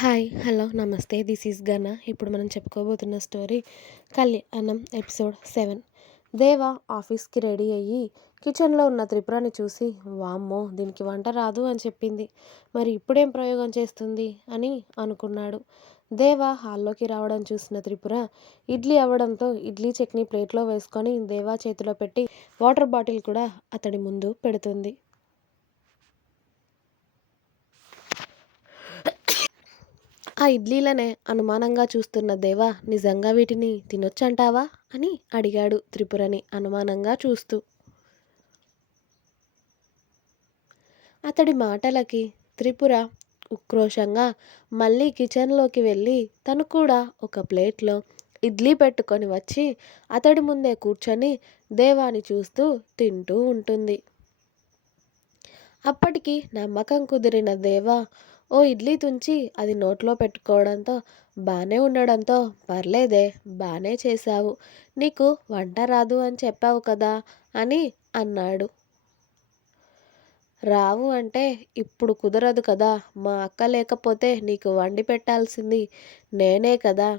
Hi hello నమస్తే this is గన. ఇప్పుడు మనం చెప్పుకోబోతున్న స్టోరీ కళ్యాణం ఎపిసోడ్ 7. దేవ ఆఫీస్కి రెడీ అయ్యి కిచెన్లో ఉన్న త్రిపురని చూసి, వామ్మో దీనికి వంట రాదు అని చెప్పింది, మరి ఇప్పుడేం ప్రయోగం చేస్తుంది అని అనుకున్నాడు. దేవ హాల్లోకి రావడం చూసిన త్రిపుర ఇడ్లీ అవ్వడంతో ఇడ్లీ చట్నీ ప్లేట్లో వేసుకొని దేవా చేతిలో పెట్టి వాటర్ బాటిల్ కూడా అతడి ముందు పెడుతుంది. ఆ ఇడ్లీలనే అనుమానంగా చూస్తున్న దేవ, నిజంగా వీటిని తినొచ్చంటావా అని అడిగాడు త్రిపురని అనుమానంగా చూస్తూ. అతడి మాటలకి త్రిపుర ఉక్రోషంగా మళ్ళీ కిచెన్లోకి వెళ్ళి తను కూడా ఒక ప్లేట్లో ఇడ్లీ పెట్టుకొని వచ్చి అతడి ముందే కూర్చొని దేవాని చూస్తూ తింటూ ఉంటుంది. అప్పటికి నమ్మకం కుదిరిన దేవ ఓ ఇడ్లీ తుంచి అది నోట్లో పెట్టుకోవడంతో బానే ఉండడంతో, పర్లేదే బానే చేశావు, నీకు వంట రాదు అని చెప్పావు కదా అని అన్నాడు. రావు అంటే ఇప్పుడు కుదరదు కదా, మా అక్క లేకపోతే నీకు వండి పెట్టాల్సింది నేనే కదా.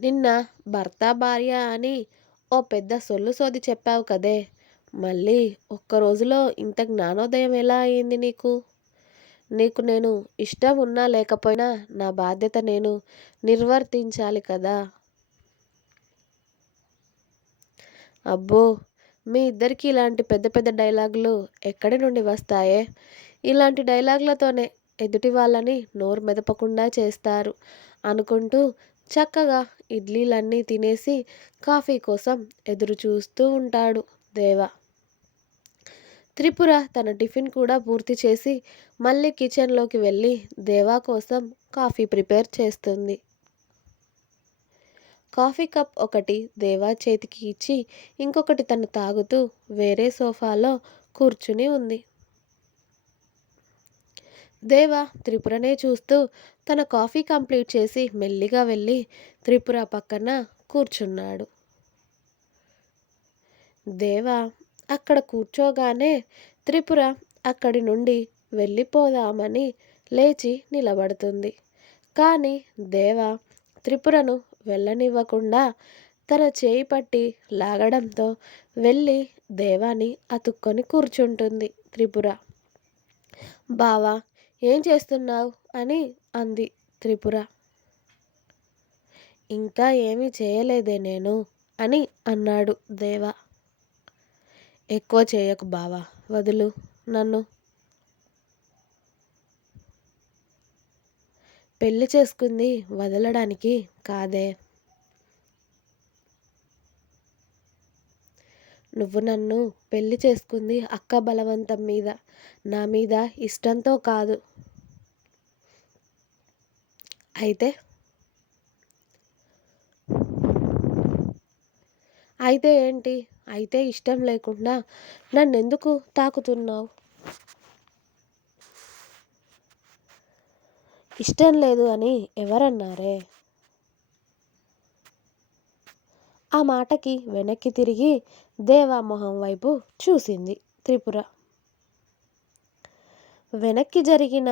నిన్న భర్త భార్య అని ఓ పెద్ద సొల్లు సోది చెప్పావు కదే, మళ్ళీ ఒక్క రోజులో ఇంత జ్ఞానోదయం ఎలా అయింది నీకు? నీకు నేను ఇష్టం ఉన్నా లేకపోయినా నా బాధ్యత నేను నిర్వర్తించాలి కదా. అబ్బో, మీ ఇద్దరికి ఇలాంటి పెద్ద పెద్ద డైలాగులు ఎక్కడి నుండి వస్తాయే? ఇలాంటి డైలాగులతోనే ఎదుటి వాళ్ళని నోరు మెదపకుండా చేస్తారు అనుకుంటూ చక్కగా ఇడ్లీలన్నీ తినేసి కాఫీ కోసం ఎదురు చూస్తూ ఉంటాడు దేవ. త్రిపుర తన టిఫిన్ కూడా పూర్తి చేసి మళ్ళీ కిచెన్లోకి వెళ్ళి దేవా కోసం కాఫీ ప్రిపేర్ చేస్తుంది. కాఫీ కప్ ఒకటి దేవా చేతికి ఇచ్చి ఇంకొకటి తను తాగుతూ వేరే సోఫాలో కూర్చుని ఉంది. దేవ త్రిపురనే చూస్తూ తన కాఫీ కంప్లీట్ చేసి మెల్లిగా వెళ్ళి త్రిపుర పక్కన కూర్చున్నాడు. దేవ అక్కడ కూర్చోగానే త్రిపుర అక్కడి నుండి వెళ్ళిపోదామని లేచి నిలబడుతుంది. కానీ దేవ త్రిపురను వెళ్ళనివ్వకుండా తన చేయి పట్టి లాగడంతో వెళ్ళి దేవాని అతుక్కొని కూర్చుంటుంది త్రిపుర. బావా, ఏం చేస్తున్నావు అని అంది త్రిపుర. ఇంకా ఏమీ చేయలేదే నేను అని అన్నాడు దేవ. ఎక్కువ చేయకు బావా, వదులు నన్ను. పెళ్లి చేసుకుంది వదలడానికి కాదే. నువ్వు నన్ను పెళ్లి చేసుకుంది అక్క బలవంతం మీద, నా మీద ఇష్టంతో కాదు. అయితే అయితే ఏంటి? అయితే ఇష్టం లేకుండా నన్నెందుకు తాకుతున్నావు? ఇష్టం లేదు అని ఎవరన్నారే? ఆ మాటకి వెనక్కి తిరిగి దేవా మొహం వైపు చూసింది త్రిపుర. వెనక్కి జరిగిన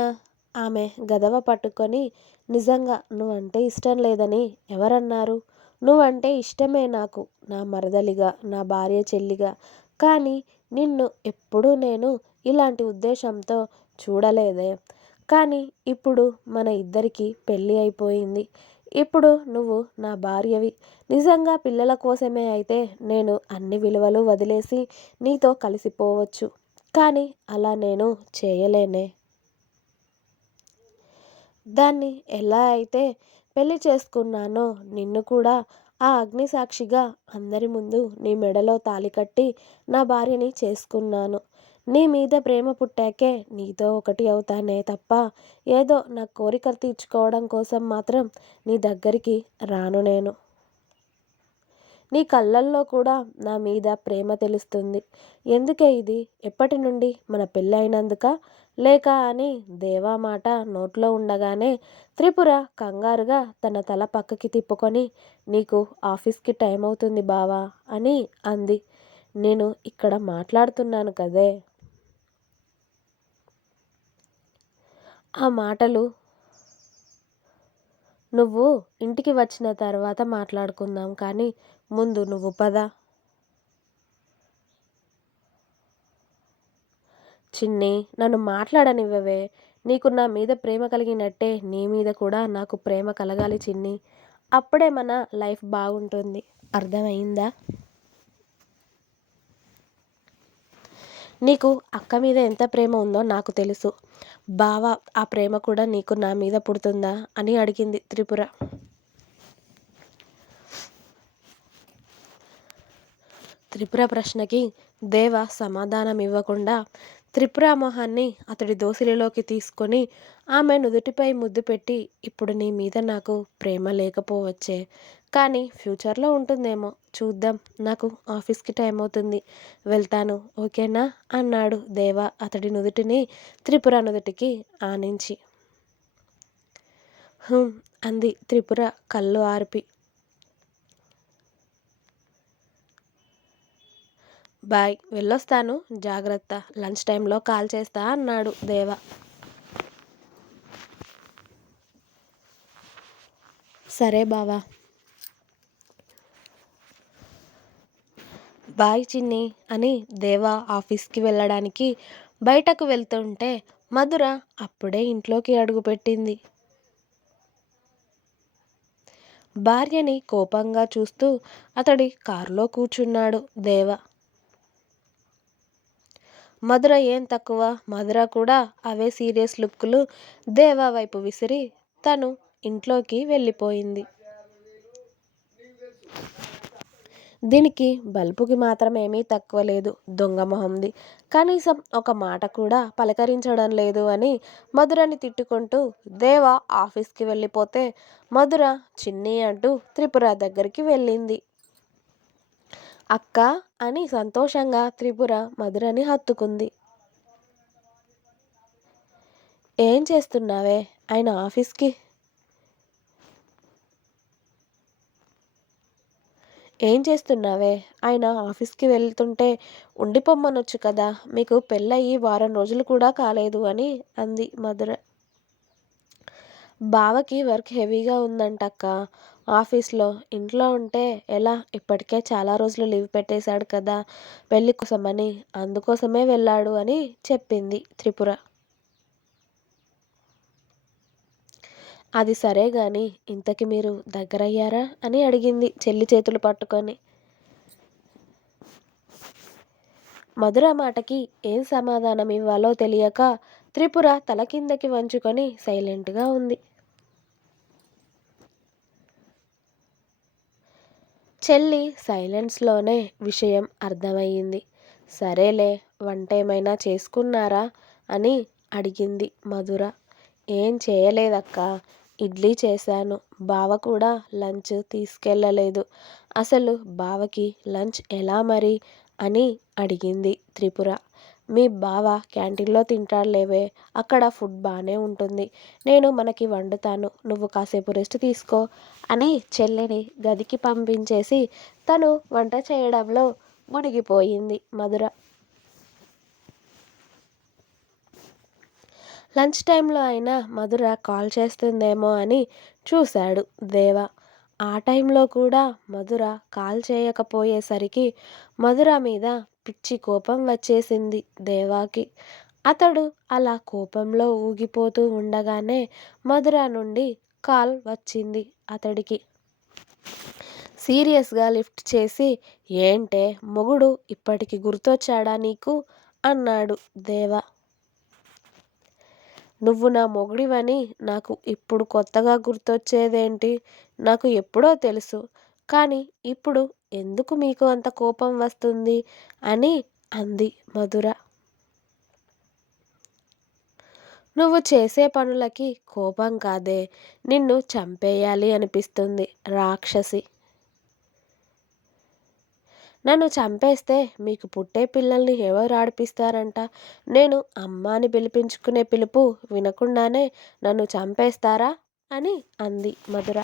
ఆమె గదవ పట్టుకొని, నిజంగా నువ్వంటే ఇష్టం లేదని ఎవరన్నారు? నువ్వంటే ఇష్టమే నాకు, నా మరదలిగా, నా భార్య చెల్లిగా. కానీ నిన్ను ఎప్పుడూ నేను ఇలాంటి ఉద్దేశంతో చూడలేదే. కానీ ఇప్పుడు మన ఇద్దరికి పెళ్ళి అయిపోయింది. ఇప్పుడు నువ్వు నా భార్యవి. నిజంగా పిల్లల కోసమే అయితే నేను అన్ని విలువలు వదిలేసి నీతో కలిసిపోవచ్చు. కానీ అలా నేను చేయలేనే. దాన్ని ఎలా అయితే పెళ్లి చేసుకున్నానో నిన్ను కూడా ఆ అగ్నిసాక్షిగా అందరి ముందు నీ మెడలో తాళి కట్టి నా భార్యని చేసుకున్నాను. నీ మీద ప్రేమ పుట్టాకే నీతో ఒకటి అవుతానే తప్ప ఏదో నా కోరిక తీర్చుకోవడం కోసం మాత్రం నీ దగ్గరికి రాను నేను. నీ కళ్ళల్లో కూడా నా మీద ప్రేమ తెలుస్తుంది. ఎందుకే ఇది? ఎప్పటి నుండి? మన పెళ్ళైనందుక? లేక అని దేవా మాట నోట్లో ఉండగానే త్రిపుర కంగారుగా తన తల పక్కకి తిప్పుకొని, నీకు ఆఫీస్కి టైం అవుతుంది బావా అని అంది. నేను ఇక్కడ మాట్లాడుతున్నాను కదే. ఆ మాటలు నువ్వు ఇంటికి వచ్చిన తర్వాత మాట్లాడుకుందాం కానీ ముందు నువ్వు పద. చిన్ని, నన్ను మాట్లాడనివ్వవే. నీకు నా మీద ప్రేమ కలిగినట్టే నీ మీద కూడా నాకు ప్రేమ కలగాలి చిన్ని. అప్పుడే మన లైఫ్ బాగుంటుంది. అర్థమైందా? నీకు అక్క మీద ఎంత ప్రేమ ఉందో నాకు తెలుసు. బావ ఆ ప్రేమ కూడా నీకు నా మీద పుడుతుందా అని అడిగింది త్రిపుర. త్రిపుర ప్రశ్నకి దేవ సమాధానం ఇవ్వకుండా త్రిపుర మొహాన్ని అతడి దోసిలిలోకి తీసుకొని ఆమె నుదుటిపై ముద్దు పెట్టి, ఇప్పుడు నీ మీద నాకు ప్రేమ లేకపోవచ్చే, కానీ ఫ్యూచర్లో ఉంటుందేమో చూద్దాం. నాకు ఆఫీస్కి టైం అవుతుంది, వెళ్తాను, ఓకేనా అన్నాడు దేవ అతడి నుదుటిని త్రిపుర నుదుటికి ఆనించి. అంది త్రిపుర కళ్ళు ఆర్పి. బాయ్, వెళ్ళొస్తాను, జాగ్రత్త, లంచ్ టైంలో కాల్ చేస్తా అన్నాడు దేవ. సరే బావా. బాయ్ చిన్ని అని దేవ ఆఫీస్కి వెళ్ళడానికి బయటకు వెళ్తుంటే మధుర అప్పుడే ఇంట్లోకి అడుగుపెట్టింది. భార్యని కోపంగా చూస్తూ అతడి కారులో కూర్చున్నాడు దేవ. మధుర ఏం తక్కువ, మధుర కూడా అవే సీరియస్ లుక్కులు దేవా వైపు విసిరి తను ఇంట్లోకి వెళ్ళిపోయింది. దీనికి బల్బుకి మాత్రం ఏమీ తక్కువ లేదు, దొంగ మొహంది, కనీసం ఒక మాట కూడా పలకరించడం లేదు అని మధురని తిట్టుకుంటూ దేవ ఆఫీస్కి వెళ్ళిపోతే మధుర చిన్ని అంటూ త్రిపుర దగ్గరికి వెళ్ళింది. అక్క అని సంతోషంగా త్రిపుర మధురని హత్తుకుంది. ఏం చేస్తున్నావే? ఆయన ఆఫీస్కి ఆయన ఆఫీస్కి వెళ్తుంటే ఉండిపోమ్మనొచ్చు కదా, మీకు పెళ్ళయి వారం రోజులు కూడా కాలేదు అని అంది మధుర. బావకి వర్క్ హెవీగా ఉందంటక్క ఆఫీస్లో, ఇంట్లో ఉంటే ఎలా, ఇప్పటికే చాలా రోజులు లీవ్ పెట్టేశాడు కదా పెళ్ళి కోసమని, అందుకోసమే వెళ్ళాడు అని చెప్పింది త్రిపుర. అది సరే గాని ఇంతకి మీరు దగ్గరయ్యారా అని అడిగింది చెల్లి చేతులు పట్టుకొని. మధుర మాటకి ఏం సమాధానం ఇవ్వాలో తెలియక త్రిపుర తల కిందకి వంచుకొని సైలెంట్గా ఉంది. చెల్లి సైలెన్స్లోనే విషయం అర్థమయ్యింది. సరేలే, వంట ఏమైనా చేసుకున్నారా అని అడిగింది మధుర. ఏం చేయలేదక్క, ఇడ్లీ చేశాను, బావ కూడా లంచ్ తీసుకెళ్ళలేదు. అసలు బావకి లంచ్ ఎలా మరి అని అడిగింది త్రిపుర. మీ బావ క్యాంటీన్లో తింటాడులేవే, అక్కడ ఫుడ్ బాగానే ఉంటుంది, నేను మనకి వండుతాను, నువ్వు కాసేపు రెస్ట్ తీసుకో అని చెల్లిని గదికి పంపించేసి తను వంట చేయడంలో మునిగిపోయింది మధుర. లంచ్ టైంలో అయినా మధుర కాల్ చేస్తుందేమో అని చూశాడు దేవ. ఆ టైంలో కూడా మధుర కాల్ చేయకపోయేసరికి మధుర మీద పిచ్చి కోపం వచ్చేసింది దేవాకి. అతడు అలా కోపంలో ఊగిపోతూ ఉండగానే మధుర నుండి కాల్ వచ్చింది అతడికి. సీరియస్గా లిఫ్ట్ చేసి, ఏంటే మొగుడు ఇప్పటికి గుర్తొచ్చాడా నీకు అన్నాడు దేవ. నువ్వు నా మొగుడివని నాకు ఇప్పుడు కొత్తగా గుర్తొచ్చేదేంటి, నాకు ఎప్పుడో తెలుసు, కానీ ఇప్పుడు ఎందుకు మీకు అంత కోపం వస్తుంది అని అంది మధుర. నువ్వు చేసే పనులకి కోపం కాదే, నిన్ను చంపేయాలి అనిపిస్తుంది, రాక్షసి. నన్ను చంపేస్తే మీకు పుట్టే పిల్లల్ని ఎవరు ఆడిపిస్తారంట, నేను అమ్మ అని పిలిపించుకునే పిలుపు వినకుండానే నన్ను చంపేస్తారా అని అంది మధుర.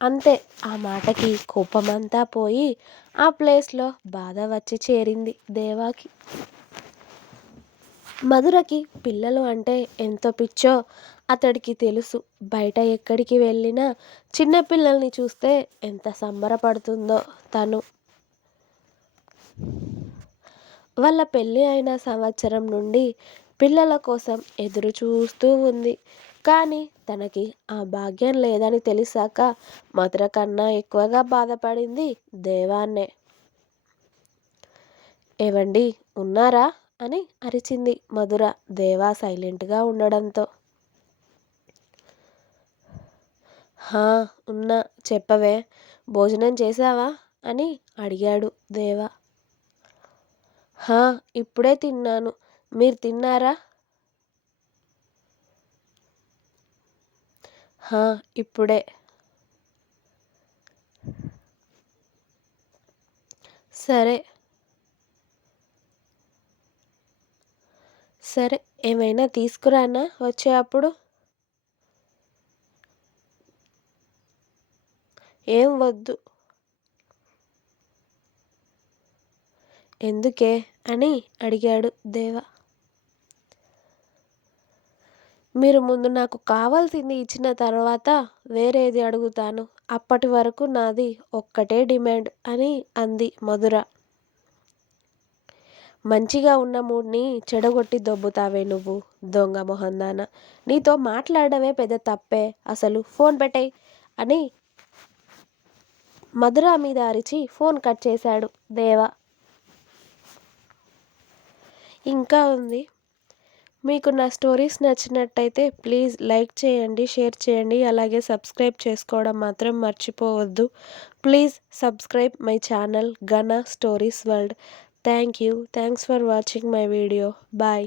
అంతే, ఆ మాటకి కోపమంతా పోయి ఆ ప్లేస్లో బాధ వచ్చి చేరింది దేవాకి. మధురకి పిల్లలు అంటే ఎంతో పిచ్చో అతడికి తెలుసు. బయట ఎక్కడికి వెళ్ళినా చిన్న పిల్లల్ని చూస్తే ఎంత సంబరపడుతుందో తను. వాళ్ళ పెళ్ళి అయిన సంవత్సరం నుండి పిల్లల కోసం ఎదురు చూస్తూ ఉంది. కానీ తనకి ఆ భాగ్యం లేదని తెలిసాక మధుర కన్నా ఎక్కువగా బాధపడింది దేవాన్నే. ఏవండి, ఉన్నారా అని అరిచింది మధుర, దేవా సైలెంట్గా ఉండడంతో. హా, ఉన్నా, చెప్పవే, భోజనం చేశావా అని అడిగాడు దేవా. హా, ఇప్పుడే తిన్నాను, మీరు తిన్నారా? హా, ఇప్పుడే. సరే సరే, ఏమైనా తీసుకురానా వచ్చేటప్పుడు? ఏం వద్దు. ఎందుకే అని అడిగాడు దేవ. మీరు ముందు నాకు కావాల్సింది ఇచ్చిన తర్వాత వేరేది అడుగుతాను. అప్పటి వరకు నాది ఒక్కటే డిమాండ్ అని అంది మధుర. మంచిగా ఉన్న మూడ్ని చెడగొట్టి దొబ్బుతావే నువ్వు, దొంగ మొహందాన. నీతో మాట్లాడమే పెద్ద తప్పే. అసలు ఫోన్ పెట్టేయ్ అని మధుర మీద అరిచి ఫోన్ కట్ చేశాడు దేవ. ఇంకా ఉంది. మీకు నా స్టోరీస్ నచ్చినట్టయితే ప్లీజ్ లైక్ చేయండి, షేర్ చేయండి, అలాగే సబ్స్క్రైబ్ చేసుకోవడం మాత్రం మర్చిపోవద్దు. ప్లీజ్ సబ్స్క్రైబ్ మై ఛానల్ ఘన stories world. Thank you. Thanks for watching my video. Bye.